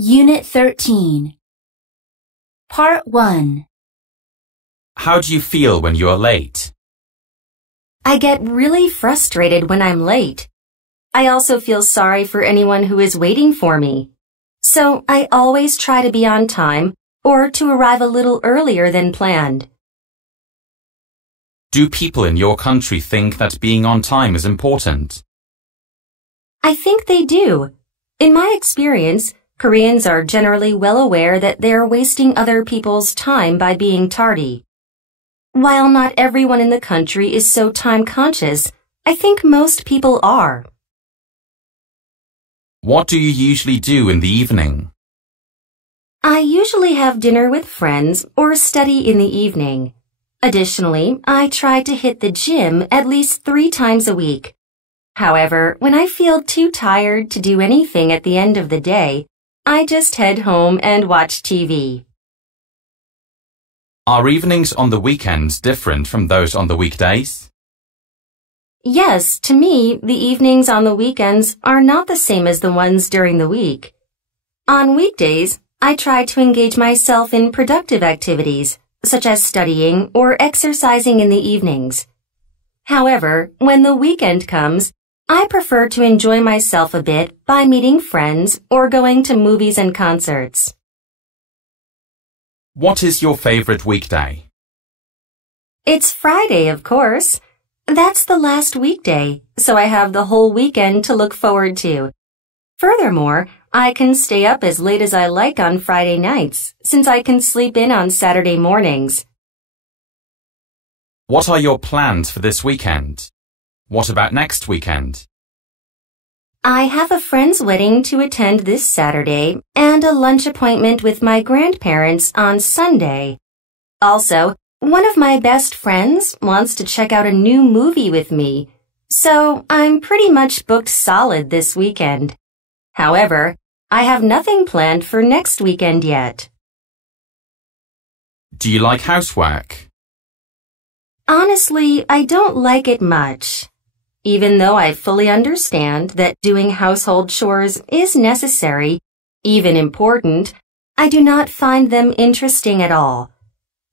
Unit 13. Part 1. How do you feel when you are late? I get really frustrated when I'm late. I also feel sorry for anyone who is waiting for me. So I always try to be on time or to arrive a little earlier than planned. Do people in your country think that being on time is important? I think they do. In my experience, Koreans are generally well aware that they are wasting other people's time by being tardy. While not everyone in the country is so time conscious, I think most people are. What do you usually do in the evening? I usually have dinner with friends or study in the evening. Additionally, I try to hit the gym at least 3 times a week. However, when I feel too tired to do anything at the end of the day, I just head home and watch TV. Are evenings on the weekends different from those on the weekdays? Yes, to me, the evenings on the weekends are not the same as the ones during the week. On weekdays, I try to engage myself in productive activities, such as studying or exercising in the evenings. However, when the weekend comes, I prefer to enjoy myself a bit by meeting friends or going to movies and concerts. What is your favorite weekday? It's Friday, of course. That's the last weekday, so I have the whole weekend to look forward to. Furthermore, I can stay up as late as I like on Friday nights, since I can sleep in on Saturday mornings. What are your plans for this weekend? What about next weekend? I have a friend's wedding to attend this Saturday and a lunch appointment with my grandparents on Sunday. Also, one of my best friends wants to check out a new movie with me, so I'm pretty much booked solid this weekend. However, I have nothing planned for next weekend yet. Do you like housework? Honestly, I don't like it much. Even though I fully understand that doing household chores is necessary, even important, I do not find them interesting at all.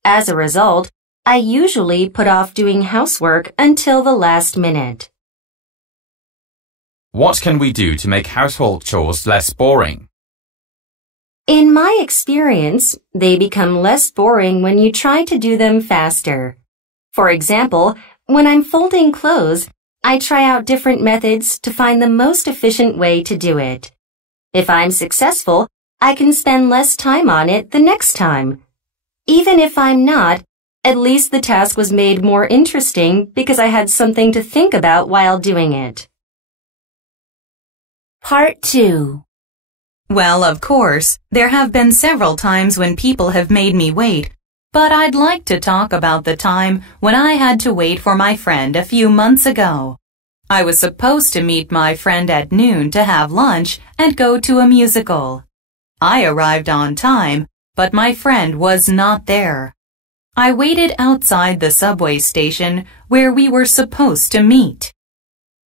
As a result, I usually put off doing housework until the last minute. What can we do to make household chores less boring? In my experience, they become less boring when you try to do them faster. For example, when I'm folding clothes, I try out different methods to find the most efficient way to do it. If I'm successful, I can spend less time on it the next time. Even if I'm not, at least the task was made more interesting because I had something to think about while doing it. Part 2. Well, of course, there have been several times when people have made me wait, but I'd like to talk about the time when I had to wait for my friend a few months ago. I was supposed to meet my friend at noon to have lunch and go to a musical. I arrived on time, but my friend was not there. I waited outside the subway station where we were supposed to meet.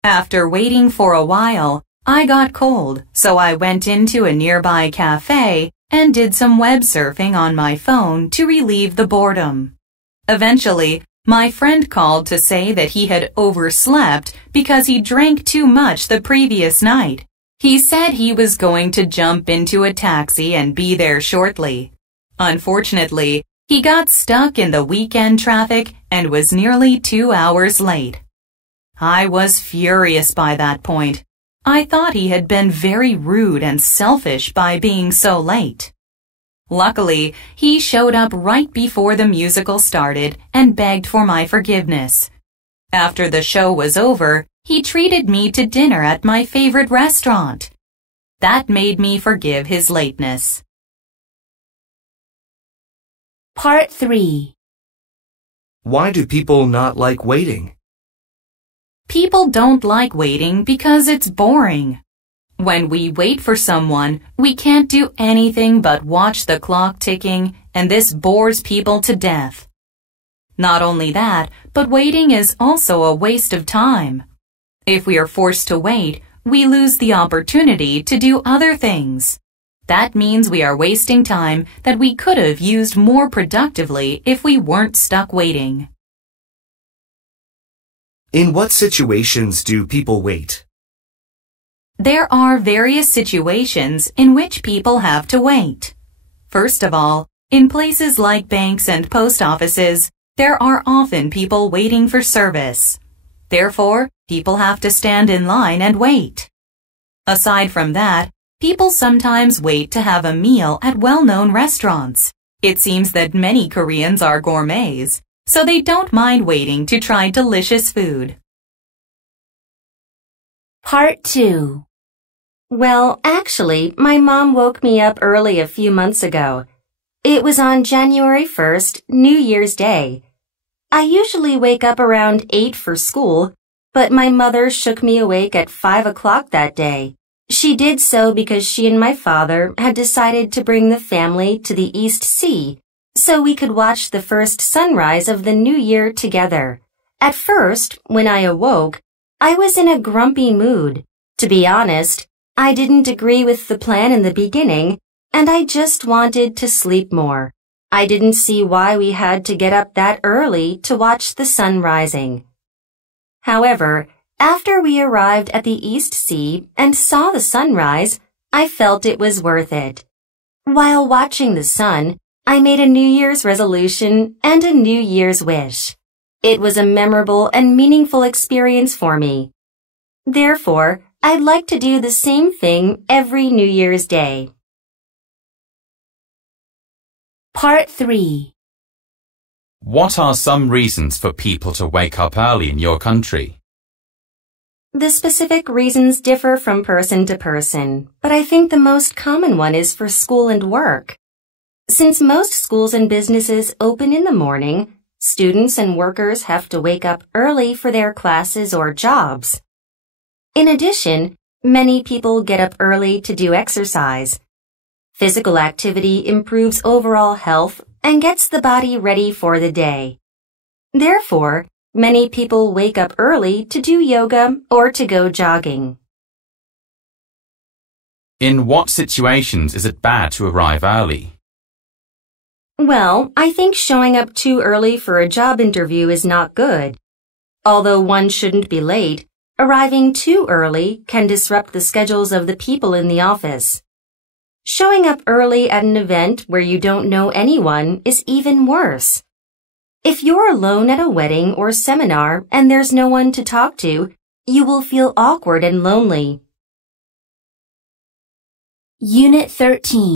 After waiting for a while, I got cold, so I went into a nearby cafe and did some web surfing on my phone to relieve the boredom. Eventually, my friend called to say that he had overslept because he drank too much the previous night. He said he was going to jump into a taxi and be there shortly. Unfortunately, he got stuck in the weekend traffic and was nearly 2 hours late. I was furious by that point. I thought he had been very rude and selfish by being so late. Luckily, he showed up right before the musical started and begged for my forgiveness. After the show was over, he treated me to dinner at my favorite restaurant. That made me forgive his lateness. Part 3. Why do people not like waiting? People don't like waiting because it's boring. When we wait for someone, we can't do anything but watch the clock ticking, and this bores people to death. Not only that, but waiting is also a waste of time. If we are forced to wait, we lose the opportunity to do other things. That means we are wasting time that we could have used more productively if we weren't stuck waiting. In what situations do people wait? There are various situations in which people have to wait. First of all, in places like banks and post offices, there are often people waiting for service. Therefore, people have to stand in line and wait. Aside from that, people sometimes wait to have a meal at well-known restaurants. It seems that many Koreans are gourmets, so they don't mind waiting to try delicious food. Part 2. Well, actually, my mom woke me up early a few months ago. It was on January 1st, New Year's Day. I usually wake up around 8 for school, but my mother shook me awake at 5 o'clock that day. She did so because she and my father had decided to bring the family to the East Sea so we could watch the first sunrise of the new year together. At first, when I awoke, I was in a grumpy mood. To be honest, I didn't agree with the plan in the beginning, and I just wanted to sleep more. I didn't see why we had to get up that early to watch the sun rising. However, after we arrived at the East Sea and saw the sunrise, I felt it was worth it. While watching the sun, I made a New Year's resolution and a New Year's wish. It was a memorable and meaningful experience for me. Therefore, I'd like to do the same thing every New Year's Day. Part 3. What are some reasons for people to wake up early in your country? The specific reasons differ from person to person, but I think the most common one is for school and work. Since most schools and businesses open in the morning, students and workers have to wake up early for their classes or jobs. In addition, many people get up early to do exercise. Physical activity improves overall health and gets the body ready for the day. Therefore, many people wake up early to do yoga or to go jogging. In what situations is it bad to arrive early? Well, I think showing up too early for a job interview is not good. Although one shouldn't be late, arriving too early can disrupt the schedules of the people in the office. Showing up early at an event where you don't know anyone is even worse. If you're alone at a wedding or seminar and there's no one to talk to, you will feel awkward and lonely. Unit 13.